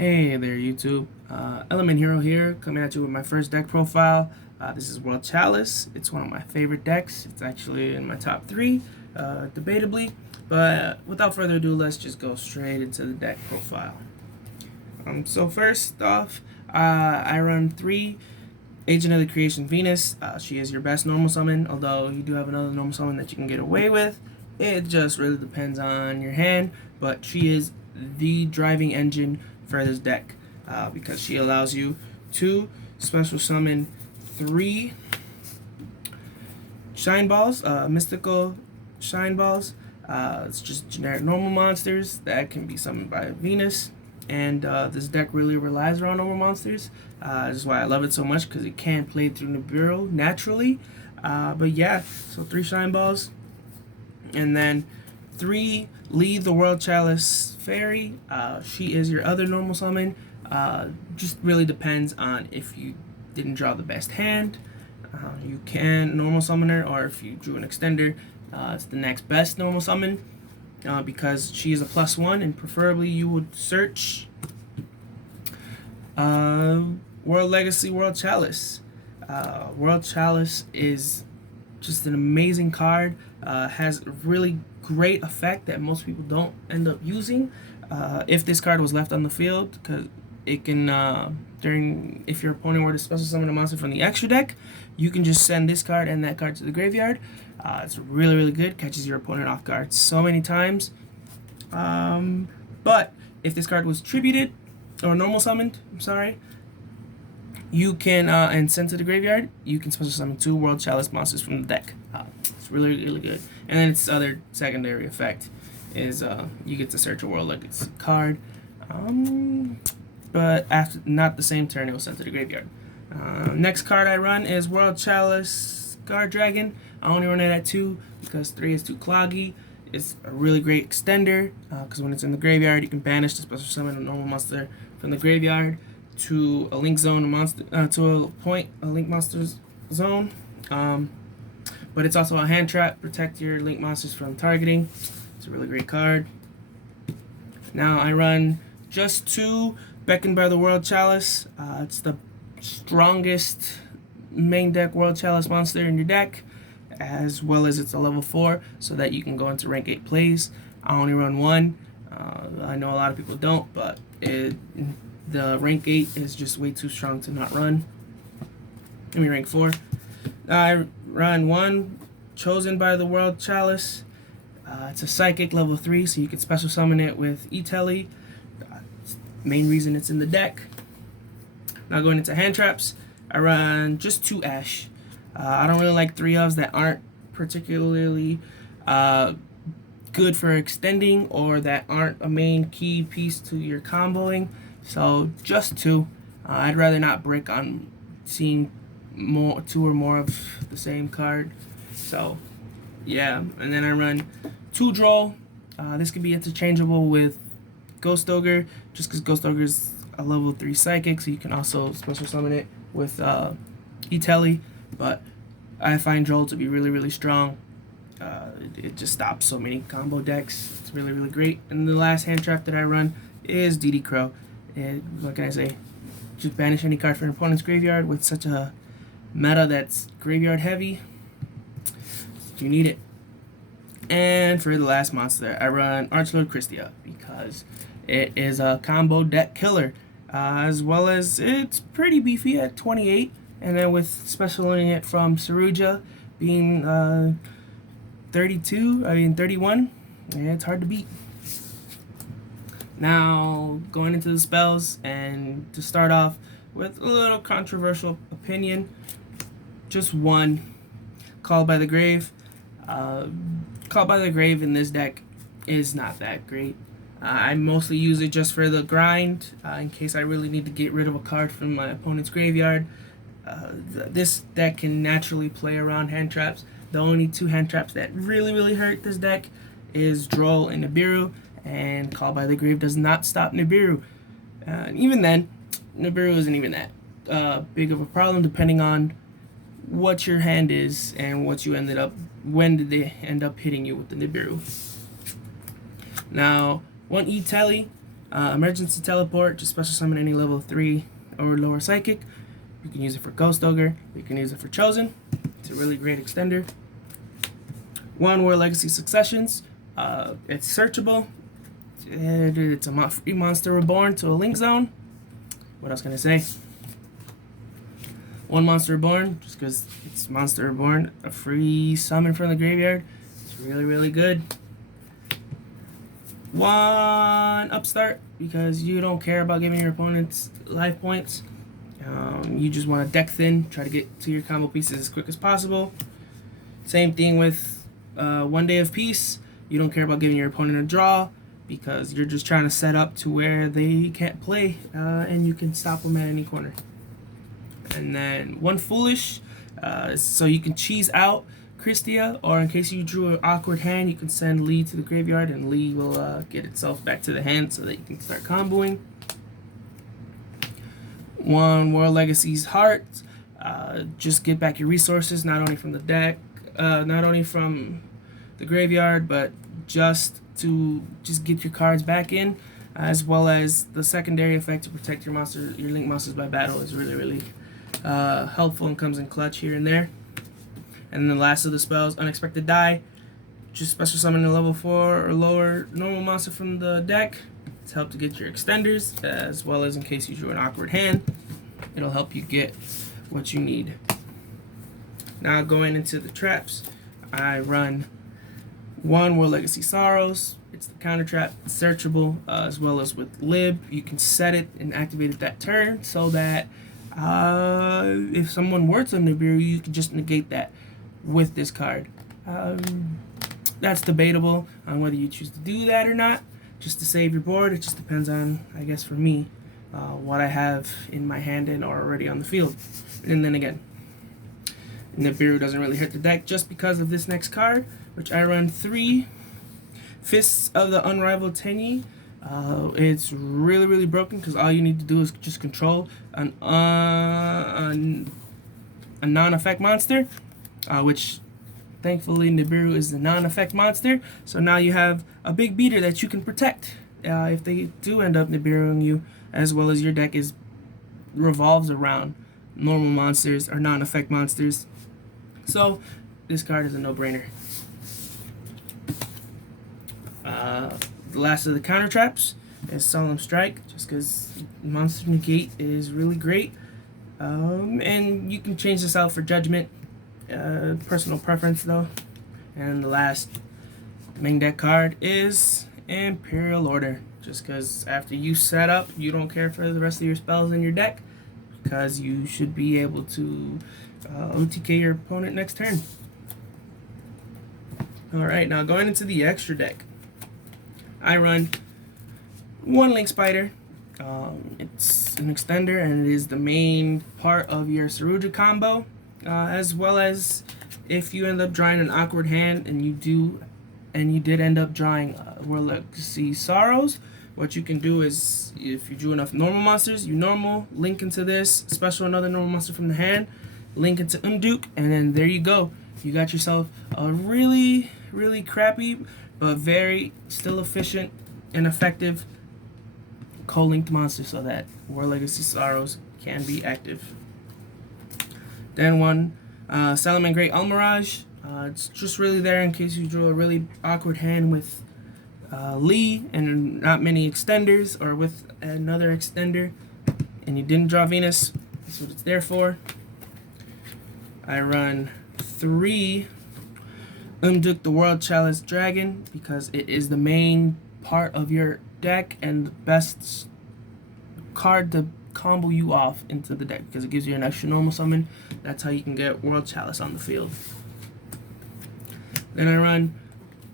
Hey there, YouTube. Element Hero here, coming at you with my first deck profile. This is World Chalice. It's one of my favorite decks. It's actually in my top three, debatably. But without further ado, let's just go straight into the deck profile. So first off, I run 3 Agent of the Creation Venus. She is your best normal summon, although you do have another normal summon that you can get away with. It just really depends on your hand, but she is the driving engine for this deck because she allows you to special summon 3 Shine Balls, mystical Shine Balls. It's just generic normal monsters that can be summoned by Venus, and this deck really relies around normal monsters. This is why I love it so much, because it can play through Nibiru naturally. But yeah, so 3 Shine Balls, and then 3 Lead the World Chalice Fairy. She is your other normal summon. Just really depends on if you didn't draw the best hand. You can normal summon her, or if you drew an extender, it's the next best normal summon, because she is a +1, and preferably you would search World Legacy World Chalice. World Chalice is just an amazing card. Has a really great effect that most people don't end up using. If this card was left on the field, because it can if your opponent were to special summon a monster from the extra deck, you can just send this card and that card to the graveyard. It's really good. Catches your opponent off guard so many times. But if this card was tributed or normal summoned, I'm sorry, you can and sent to the graveyard, you can special summon 2 World Chalice monsters from the deck. It's really good. And then its other secondary effect is you get to search a World Legacy card, but after not the same turn, it was sent to the graveyard. Next card I run is World Chalice Guard Dragon. I only run it at 2 because 3 is too cloggy. It's a really great extender because when it's in the graveyard, you can banish the special summon a normal monster from the graveyard to a link zone, a link monster's zone. But it's also a hand trap, protect your link monsters from targeting. It's a really great card. Now I run just 2 Beckoned by the World Chalice. It's the strongest main deck World Chalice monster in your deck, as well as it's a level 4, so that you can go into rank 8 plays. I only run 1. I know a lot of people don't, but the rank 8 is just way too strong to not run. Give me rank 4. I run 1 Chosen by the World Chalice. It's a psychic level 3, so you can special summon it with E-Telly. Main reason it's in the deck. Now going into hand traps, I run just 2 Ash. I don't really like 3-ofs that aren't particularly good for extending, or that aren't a main key piece to your comboing. So just 2. I'd rather not brick on seeing 2 or more of the same card. So yeah, and then I run 2 Droll. This could be interchangeable with Ghost Ogre, just because Ghost Ogre is a level 3 psychic, so you can also special summon it with E-Telly. But I find Droll to be really strong. It just stops so many combo decks. It's really great. And the last hand trap that I run is DD Crow. What can I say? Just banish any card from your opponent's graveyard. With such a meta that's graveyard heavy, you need it. And for the last monster, I run Archlord Christia, because it is a combo deck killer, as well as it's pretty beefy at 28, and then with specialing it from Saruja being 31, it's hard to beat. Now going into the spells, and to start off with a little controversial opinion, just 1 Called by the Grave. Called by the Grave in this deck is not that great. I mostly use it just for the grind, in case I really need to get rid of a card from my opponent's graveyard. This deck can naturally play around hand traps. The only 2 hand traps that really hurt this deck is Droll and Nibiru, and Called by the Grave does not stop Nibiru. And even then, Nibiru isn't even that big of a problem, depending on what your hand is and what you when did they end up hitting you with the Nibiru. Now, 1 E-Telly Emergency teleport, just special summon any level 3 or lower psychic. You can use it for Ghost Ogre. You can use it for Chosen. It's a really great extender. 1 World Legacy Successions. It's searchable. It's a free Monster Reborn to a Link Zone. What else can I say? 1 Monster Reborn, just because it's Monster Reborn. A free summon from the graveyard. It's really, really good. 1 Upstart, because you don't care about giving your opponents life points. You just want to deck thin, try to get to your combo pieces as quick as possible. Same thing with 1 Day of Peace. You don't care about giving your opponent a draw, because you're just trying to set up to where they can't play, and you can stop them at any corner. And then 1 Foolish, so you can cheese out Christia, or in case you drew an awkward hand, you can send Lee to the graveyard, and Lee will get itself back to the hand so that you can start comboing. 1 World Legacy's Heart, just get back your resources, not only from the deck, not only from the graveyard, but just get your cards back in, as well as the secondary effect to protect your link monsters by battle is really, really helpful and comes in clutch here and there. And then the last of the spells, Unexpected Die, just special summon a level 4 or lower normal monster from the deck to help to get your extenders, as well as in case you drew an awkward hand, it'll help you get what you need. Now going into the traps, I run 1 World Legacy Sorrows. It's the counter trap, it's searchable, as well as with Lib. You can set it and activate it that turn so that if someone were to Nibiru, you can just negate that with this card. That's debatable on whether you choose to do that or not, just to save your board. It just depends on, I guess for me, what I have in my hand and are already on the field. And then again, Nibiru doesn't really hurt the deck just because of this next card, which I run 3 Fists of the Unrivaled Tenyi. It's really, really broken because all you need to do is just control a non-effect monster, which thankfully Nibiru is the non-effect monster. So now you have a big beater that you can protect if they do end up Nibiruing you, as well as your deck revolves around normal monsters or non-effect monsters. So this card is a no-brainer. The last of the counter traps is Solemn Strike, just because Monster Negate is really great. And you can change this out for Judgment, personal preference though. And the last main deck card is Imperial Order, just because after you set up, you don't care for the rest of your spells in your deck, because you should be able to OTK your opponent next turn. Alright, now going into the extra deck, I run 1 Link Spider. It's an extender, and it is the main part of your Saruja combo, as well as if you end up drawing an awkward hand, and you did end up drawing World Legacy Sorrows, what you can do is, if you drew enough normal monsters, you normal, link into this, special another normal monster from the hand, link into Umduk, and then there you go. You got yourself a really, really crappy, but very still efficient and effective co-linked monster so that World Legacy Sorrows can be active. Then 1 Salamangreat Almirage. It's just really there in case you drew a really awkward hand with Lee and not many extenders, or with another extender and you didn't draw Venus. That's what it's there for. I run 3 Umduk the World Chalice Dragon, because it is the main part of your deck and the best card to combo you off into the deck, because it gives you an extra normal summon. That's how you can get World Chalice on the field. Then I run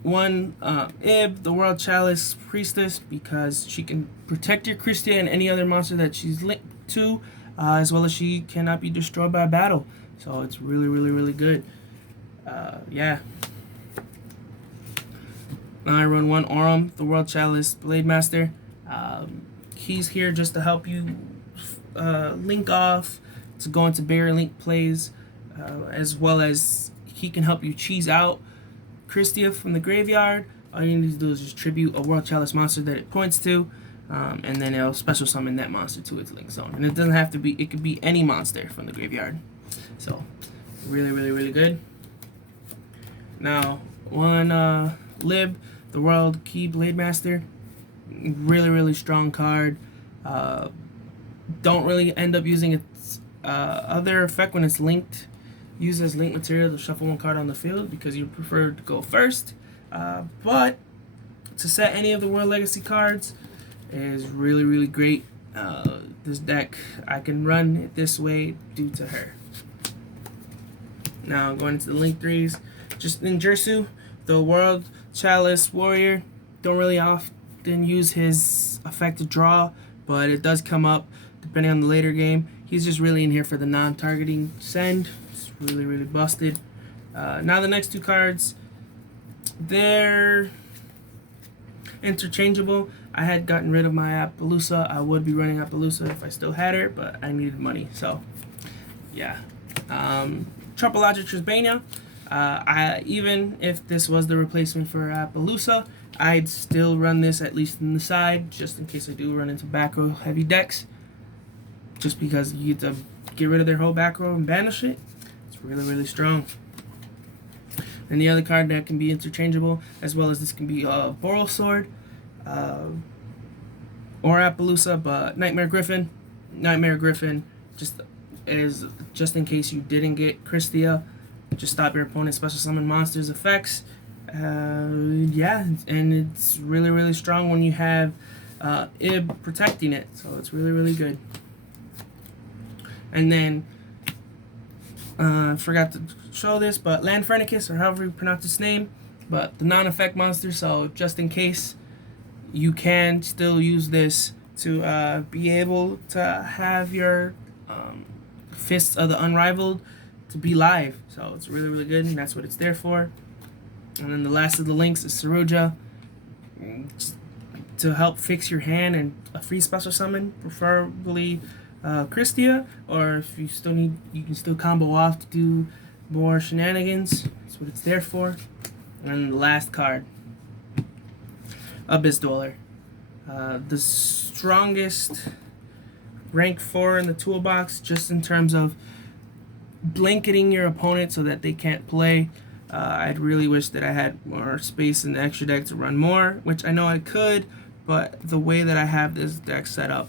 1 Ib the World Chalice Priestess, because she can protect your Christia and any other monster that she's linked to, as well as she cannot be destroyed by battle. So it's really, really, really good. Yeah. Now I run 1 Aurum, the World Chalice Blade Master. He's here just to help you link off, to go into bigger link plays, as well as he can help you cheese out Christia from the graveyard. All you need to do is just tribute a World Chalice monster that it points to. and then it'll special summon that monster to its link zone. And it doesn't have to be, it could be any monster from the graveyard. So, really, really, really good. Now, one Lib, the World Key Blade Master. Really, really strong card. Don't really end up using its other effect when it's linked. Use as link material to shuffle one card on the field because you prefer to go first. But to set any of the World Legacy cards is really, really great. This deck, I can run it this way due to her. Now going into the link 3s, just in Jersu, the World Chalice Warrior. Don't really often use his effect to draw, but it does come up depending on the later game. He's just really in here for the non-targeting send. It's really, really busted. Now the next two cards, they're interchangeable. I had gotten rid of my Appaloosa. I would be running Appaloosa if I still had her, but I needed money, so yeah. Tropologic Trisbania. Even if this was the replacement for Appaloosa, I'd still run this at least in the side, just in case I do run into back row heavy decks. Just because you get to get rid of their whole back row and banish it. It's really, really strong. And the other card that can be interchangeable, as well as this can be Boral Sword, or Appaloosa, but Nightmare Griffin. Nightmare Griffin just in case you didn't get Christia, just stop your opponent's special summon monsters effects. Yeah, and it's really, really strong when you have Ib protecting it, so it's really, really good. And then forgot to show this, but Landfrenicus, or however you pronounce its name, but the non-effect monster, so just in case, you can still use this to be able to have your Fists of the Unrivaled to be live. So it's really, really good, and that's what it's there for. And then the last of the links is Saruja, to help fix your hand and a free special summon, preferably Christia, or if you still need, you can still combo off to do more shenanigans. That's what it's there for. And then the last card, Abyss Dweller. The strongest rank 4 in the toolbox, just in terms of blanketing your opponent so that they can't play. I'd really wish that I had more space in the extra deck to run more, which I know I could, but the way that I have this deck set up,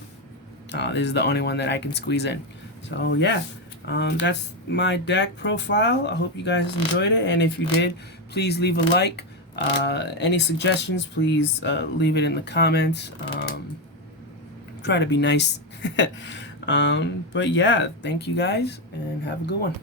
this is the only one that I can squeeze in. So yeah, that's my deck profile. I hope you guys enjoyed it, and if you did, please leave a like. Any suggestions, please leave it in the comments. Try to be nice. But yeah, thank you guys, and have a good one.